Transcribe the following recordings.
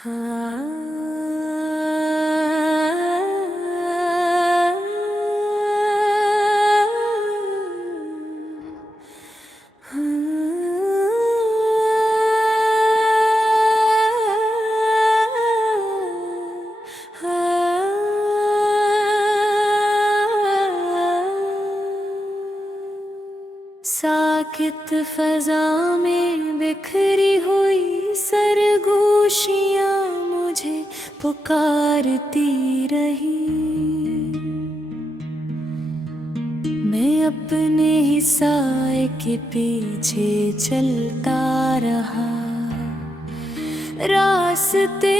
हाँ। साकित फजा में बिखरी हुई सरगोशियां मुझे पुकारती रही। मैं अपने ही साए के पीछे चलता रहा। रास्ते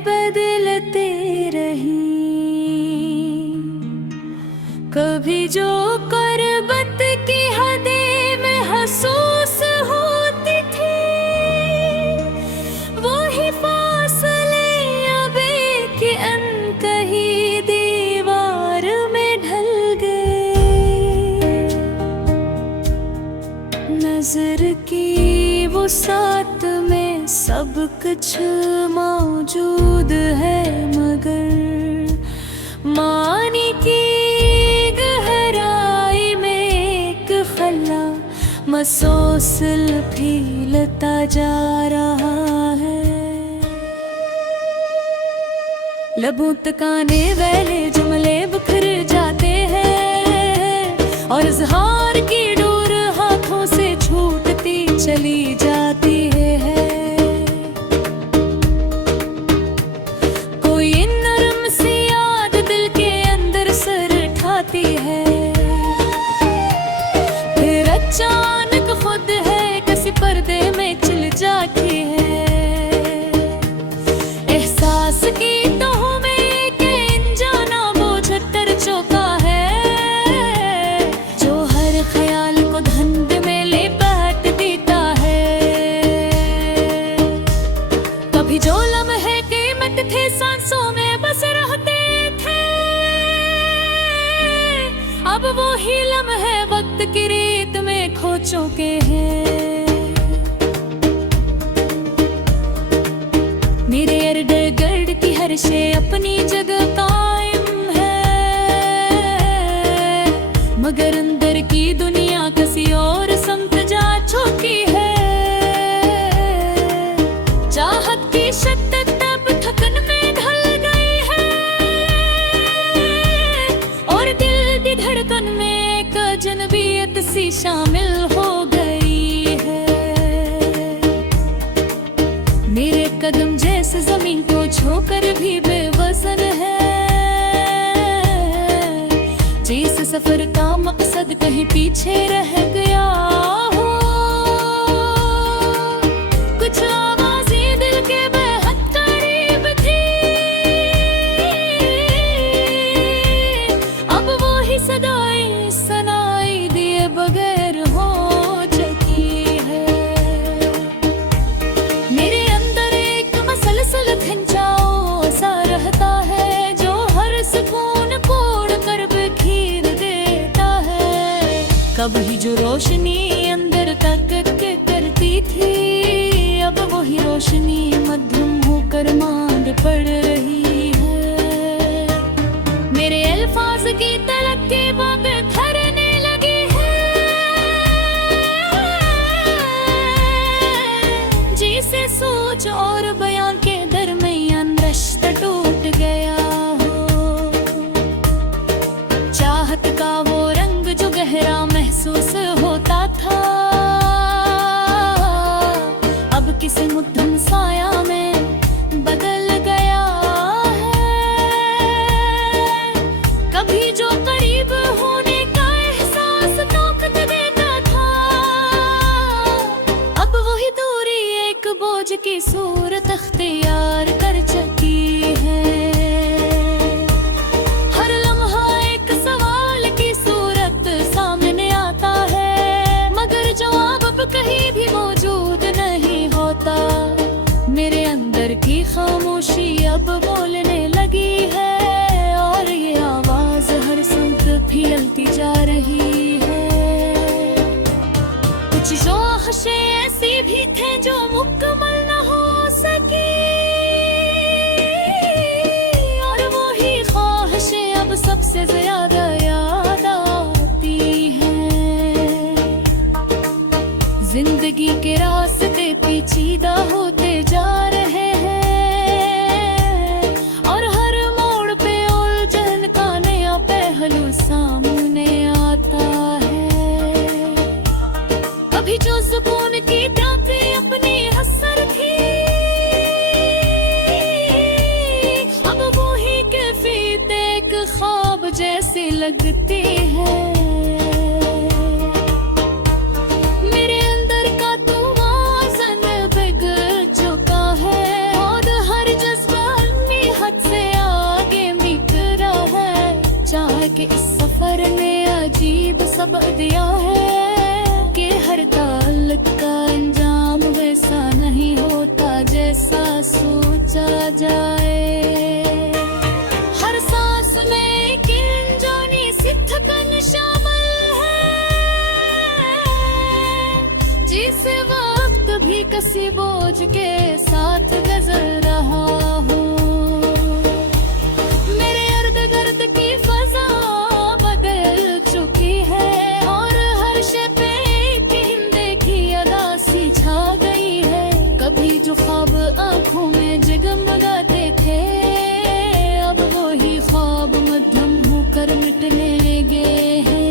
बदलते रही। कभी जो करबत की हदें महसूस होती थी, वही फासले अब एक अनकही दीवार में ढल गए। नजर की वो साथ में सब कुछ मौजूद है, मगर मानी की मसोसल फीलता जा रहा है। लबों तक आने वाले जुमले बिखर जाते हैं और इज़हार की डोर हाथों से छूटती चली जाती है। कोई नरम सी याद दिल के अंदर सर ठाती है, फिर अचानक खुद है किसी पर्दे में चिल जाती है। एहसास की तहों में एक अनजाना बोझ तर चुका है, जो हर ख्याल को धंध में लिपट देता है। कभी जो लम्हे कीमत थे सांसों में बस रहते थे, अब वो ही लम्हे वक्त की रेत में खो चुके हैं। मेरे इर्द गिर्द की हर शे अपनी जगह कायम है, मगर अंदर की दुनिया किसी और समत जा चुकी है। चाहत की शिद्दत अब थकन में ढल गई है, और दिल की धड़कन में एक अजनबियत सी शामिल हो गई है। मेरे कदम जैसे जमीन को छूकर भी बेवजन है, जिस सफर का मकसद कहीं पीछे रह गया हो। कुछ आवाज़ें दिल के बेहद करीब थी, अब वो ही सदाएं सुनाई दिए बगैर हो चुकी है। मेरे अंदर एक मसलसल खिंचाव सा रहता है, जो हर सुकून तोड़ कर बिखेर देता है। कभी जो रोशनी अंदर तक के करती थी, अब वही रोशनी मध्यम होकर मांड पड़ रही है। मेरे अल्फाज की तरक्की वक्त ठहरने लगी है, जिसे सोच और बयान के दरमियान रिश्ता टूट गया हो। चाहत का वो रंग जो गहरा महसूस होता था, अब किसी मुद्दम साया में बदल गया है। कभी जो करीब होने का एहसास ताकत देता था, अब वही दूरी एक बोझ की सूरत अख्तियार कर चुकी है। हर लम्हा एक सवाल की सूरत सामने आता है, मगर जवाब अब कहीं भी मौजूद नहीं होता। मेरे अंदर की खामोशी अब बोलने लगी है, और ये आवाज हर सुनत फैलती जा रही है। कुछ जो ख्वाहिशें ऐसी भी थे जो मुकम्मल न हो सकी, से ज्यादा याद आती है। जिंदगी के रास्ते पेचीदा होते जा रहे हैं और हर मोड़ पे उलझन का नया पहलू सामने आता है। कभी जो सुकून की प्राप्ति अपनी हसर थी, अब वो ही कैफियत एक ख्वाब जैसी लगती है। मेरे अंदर का तूफान बिगड़ चुका है और हर जज्बा अपनी हद से आगे निकला है। चाहे कि इस सफर ने अजीब सबक दिया है कि हर ताल्लुक का अंजाम वैसा नहीं होता जैसा सोचा जाए। हर सांस में एक अनजानी सी थकन शामिल है, जिस वक्त भी किसी बोझ के साथ गुजर रहा हूँ। मेरे इर्द गिर्द की फजा बदल चुकी है और हर शय पे एक देखी अदा सी छा गई है। कभी जो ख्वाब आंखों में जगमगाते थे, अब वो ही ख्वाब मध्यम होकर मिटने लगे हैं।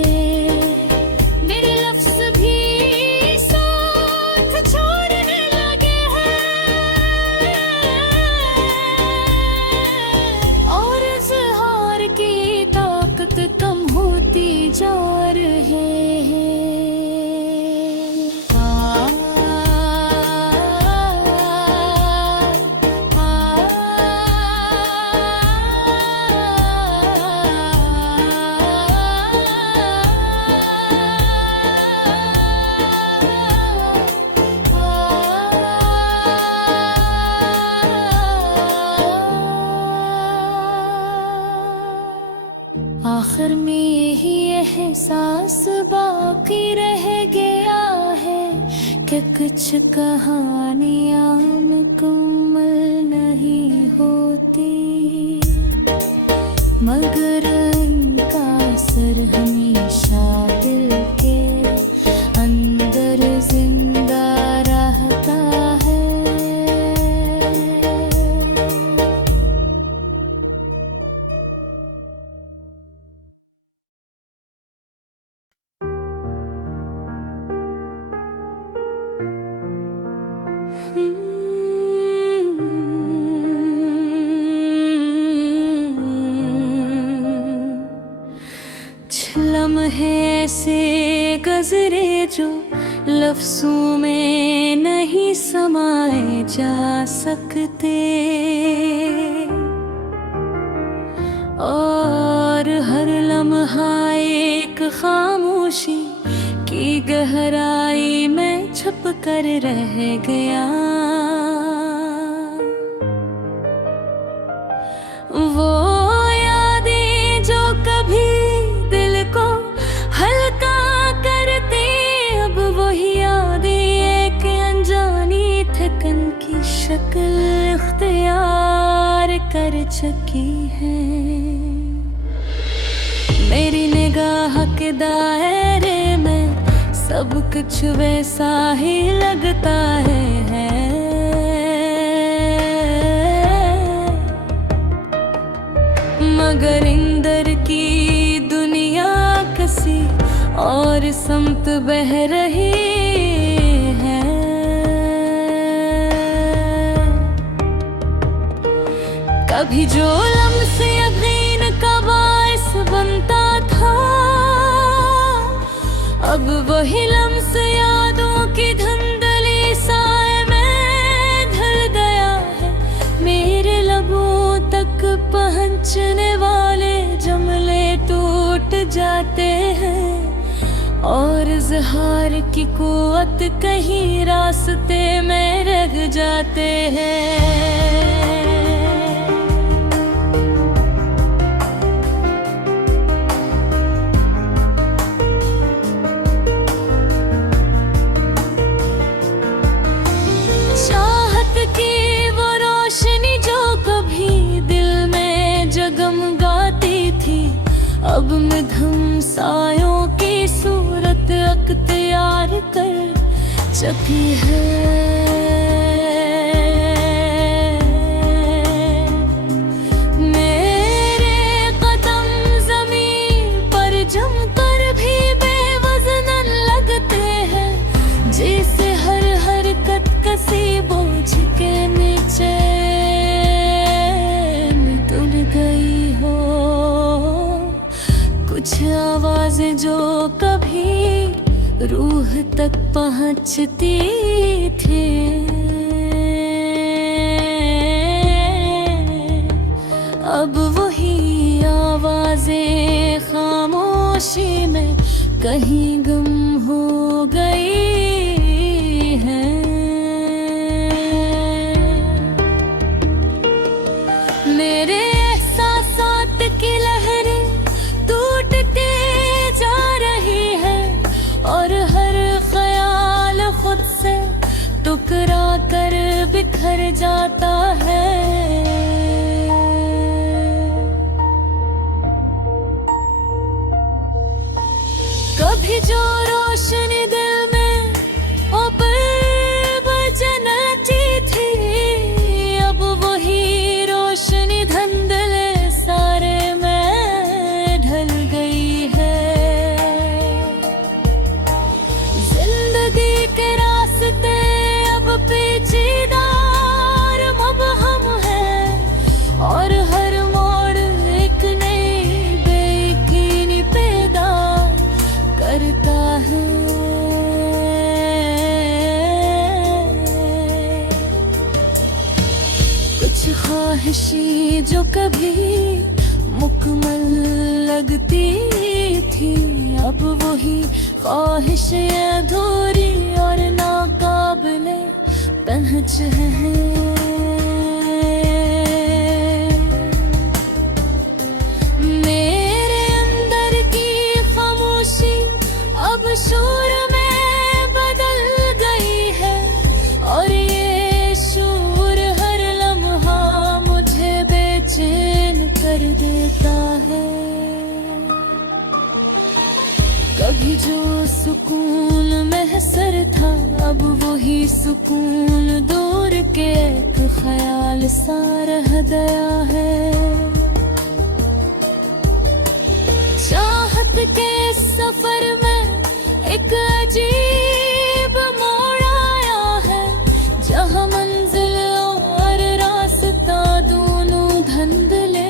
मेरे लफ्ज़ भी साथ छोड़ने लगे हैं और इज़हार की ताकत कम होती जा रही है। आखिर में यही एहसास बाकी रह गया है कि कुछ कहानियां मुकम्मल नहीं होती, मगर इनका असर हमेशा दिल के अंदर जिंदा रहता है। लम्हे ऐसे गुज़रे जो लफ्ज़ों में नहीं समाए जा सकते, और हर लम्हा एक खामोशी की गहराई में छुप कर रह गया। वो यादें जो कभी दिल को हल्का करती, अब वही यादें एक अनजानी थकन की शक्ल इख्तियार कर चुकी है। मेरी निगाह के दायरे में सब कुछ वैसा ही लगता है। मगर अंदर की दुनिया किसी और समत बह रही है। कभी जो लम्स यकीन का बाइस बनता था, अब वही लम्स यादों की धुंधली साए में ढल गया है। मेरे लबों तक पहुंचने वाले जुमले टूट जाते हैं और इज़हार की कुव्वत कहीं रास्ते में रह जाते हैं। अब मध्यम सायों की सूरत अख्तियार कर चुकी है। मेरे कदम जमीन पर जमकर भी बेवजन लगते हैं, जैसे हर हरकत कसी बोझ के नीचे तुल गई हो। कुछ आवाजें जो कभी रूह तक पहुंचती थी, अब वही आवाजें खामोशी में कहीं गुम हो गई हैं। मेरे एहसासात की लहरें टूटती जा रही है, और हर ख्याल खुद से टुकरा कर बिखर जाता है। कभी जो रोशनी दिल में जलती थी, अब वही रोशनी धुंधले सारे में ढल गई है। जिंदगी के रास्ते अब पेचीदा और मबहम है, और हर मोड़ एक नई बेयकीनी पैदा करता है। कुछ ख्वाहिशी जो कभी मुकम्मल लगती थी, अब वही ख्वाहिशें अधूरी और नाकाबिले पहुंच हैं। मेरे अंदर की खामोशी अब शोर में बदल गई है, और ये शोर हर लम्हा मुझे बेचैन कर देता है। कभी जो सुकून महसर था, अब वही सुकून दूर के एक ख्याल सा रह गया है। चाहत के सफर में एक अजीब मोड़ आया है, जहाँ मंजिल और रास्ता दोनों धुंधले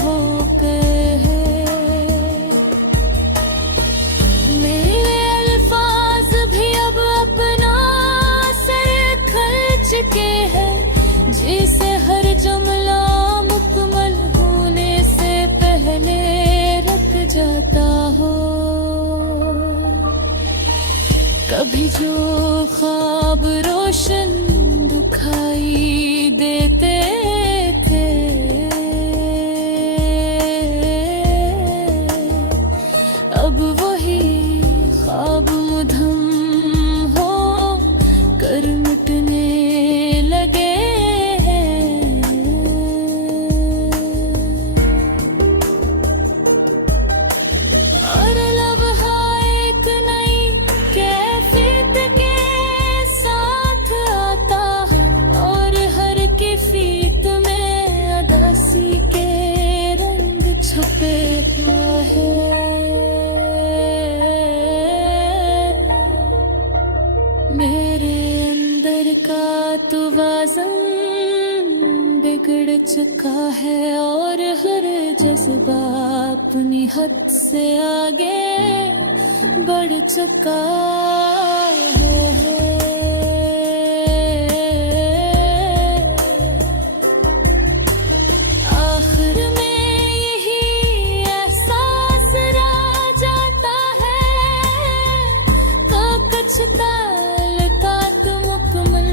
हो गए हैं। मेरे अल्फाज भी अब अपना सर खल चुके हैं, जैसे हर जुमला मुकम्मल होने से पहले रख जाता हो। कभी जो ख्वाब रोशन दिखाई देते थे, अब वही ख्वाब मुधम हो कर मिटने लगे हैं। और लम्हा एक नई कैफियत के साथ आता है, और हर कैफियत में अदासी के रंग छुपे हुए हैं। मेरे अंदर का तवाज़ुन बिगड़ चुका है, और हर जज्बा अपनी हद से आगे बढ़ चुका है। आखिर में यही एहसास रह जाता है, का कुछ ताल्लुकात मुकम्मल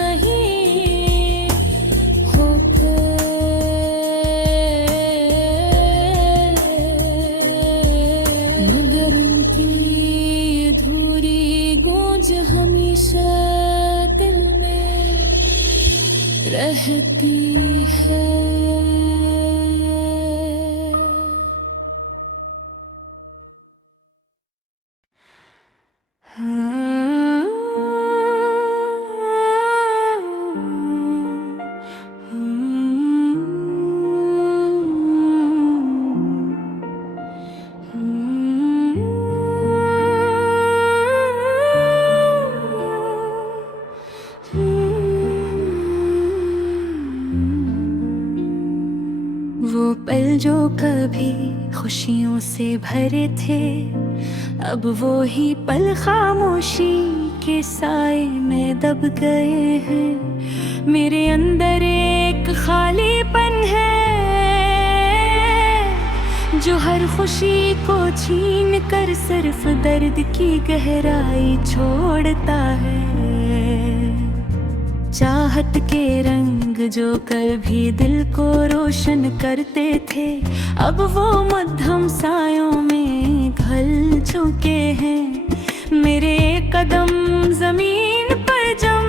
नहीं होते। मगर उनकी अधूरी गूंज हमेशा दिल में रहती है। पल जो कभी खुशियों से भरे थे, अब वो ही पल खामोशी के साए में दब गए हैं। मेरे अंदर एक खालीपन है जो हर खुशी को छीन कर सिर्फ दर्द की गहराई छोड़ता है। चाहत के रंग जो कभी दिल को रोशन करते थे, अब वो मध्यम सायों में ढल चुके हैं। मेरे कदम जमीन पर जम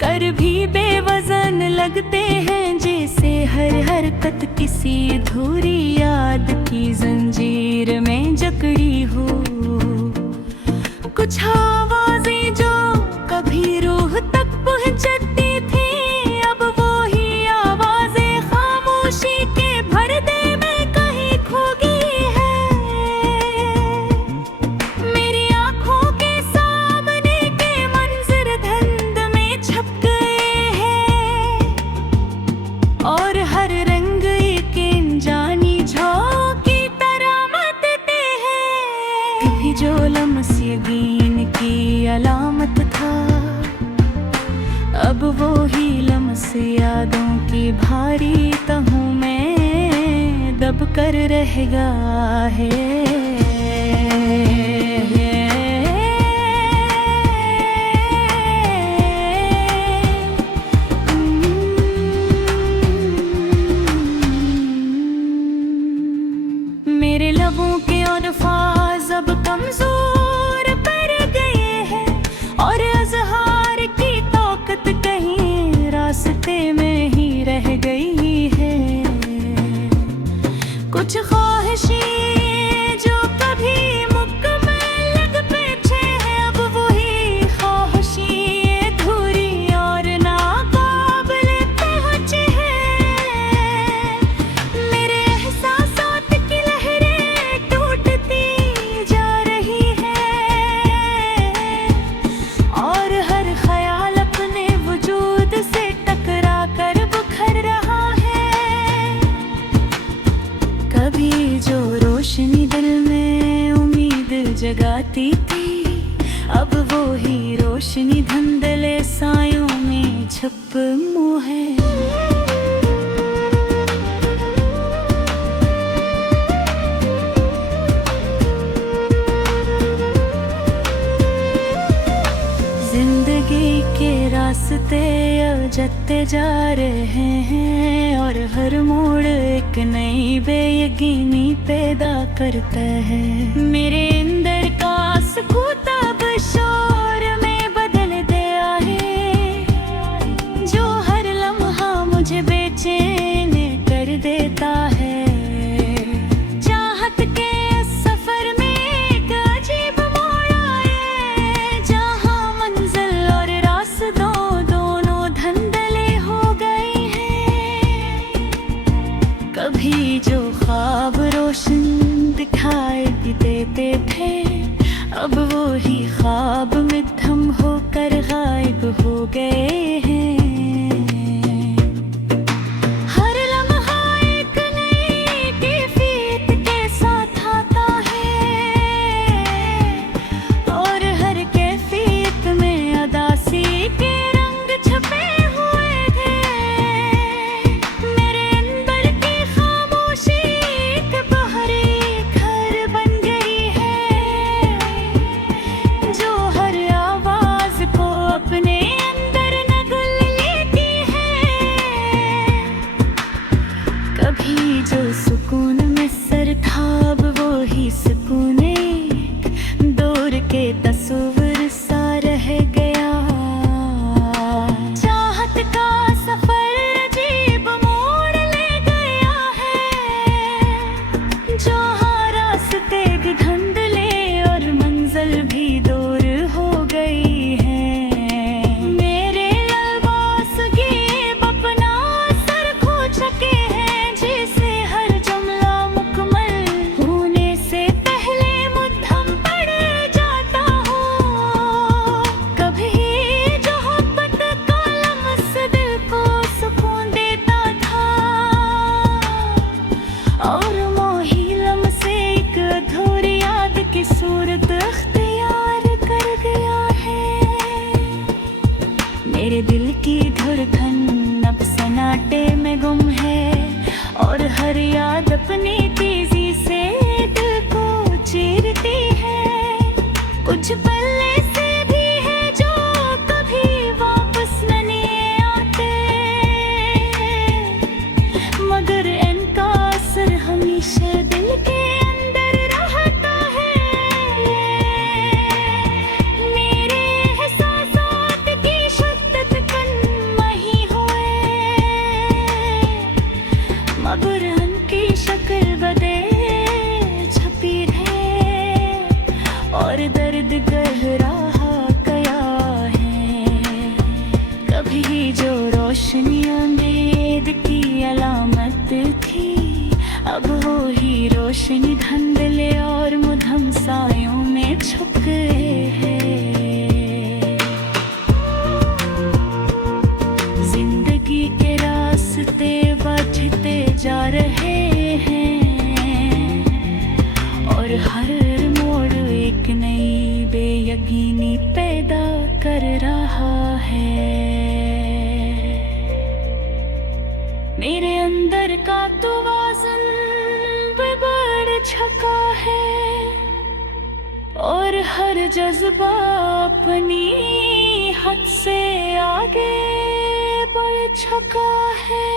कर भी बेवजन लगते हैं, जैसे हर हरकत किसी अधूरी याद की जंजीर में जकड़ी हो। कुछ आवाजें जो कभी रूह तक पहुंचती थी, अब वो ही आवाजें खामोशी के पर्दे में कहीं खो गई है। मेरी आंखों के सामने के मंजर धुंध में छप गए हैं, और हर रंग एक अनजानी झोंक की तरह मचते हैं। कभी जो लम्स यकीन की अलामत था, अब वो ही लम्स यादों की भारी तहों में दब कर रह गया है। मेरे लबों के अल्फाज अब कमजोर पड़ गए हैं, और अज़हार की ताकत कहीं रास्ते में ही रह गई है। कुछ ख्वाहिशें जो कभी मुकम्मल लग पीछे हैं, अब वही ख्वाहिशें अधूरी और नाकाबिल पहुंचे हैं। मेरे एहसासात की लहरें टूटती जा रही हैं, और हर ख्याल अपने वजूद से टकरा कर बिखर रहा है। कभी जो रोशनी दिल में उम्मीद जगाती थी, अब वो ही रोशनी धुंधले सायों में छुप मुँह है। जिंदगी के रास्ते जते जा रहे हैं, और हर मोड़ एक नई बेयकीनी पैदा करता है। मेरे अंदर का सुकून अब शोर में बदल गया है, जो हर लम्हा मुझे बेचैन कर देता है। चाहत के सफर में एक अजीब मोड़ आए, जहाँ मंजिल और रास्तों दोनों धुंधले हो गए हैं। कभी जो ख्वाब रोशन दिखाई देते थे, अब वो ही ख्वाब में मेरे दिल की धड़कन अब सन्नाटे में गुम है, और हर याद अपनी तेजी से दिल को चीरती है। कुछ पल ऐसे भी है जो कभी वापस नहीं आते, मगर इनका असर हमेशा दिल के अंदर रहता है। मेरे एहसासात की शिद्दत कम नहीं हुए, मगर उनकी शक्ल बदे छपी रहे, और दर्द गहरा गया है। कभी जो रोशनी उम्मीद की अलामत थी, अब वो ही रोशनी धुंधले और मुधम सायों में छुप गए हैं। जिंदगी के रास्ते बढ़ते जा रहे हैं, और हर मोड़ एक नई बेयकीनी पैदा कर रहा है। मेरे अंदर का तवाज़ुन बिगड़ चुका है, और हर जज्बा अपनी हद से आगे बढ़ चुका है।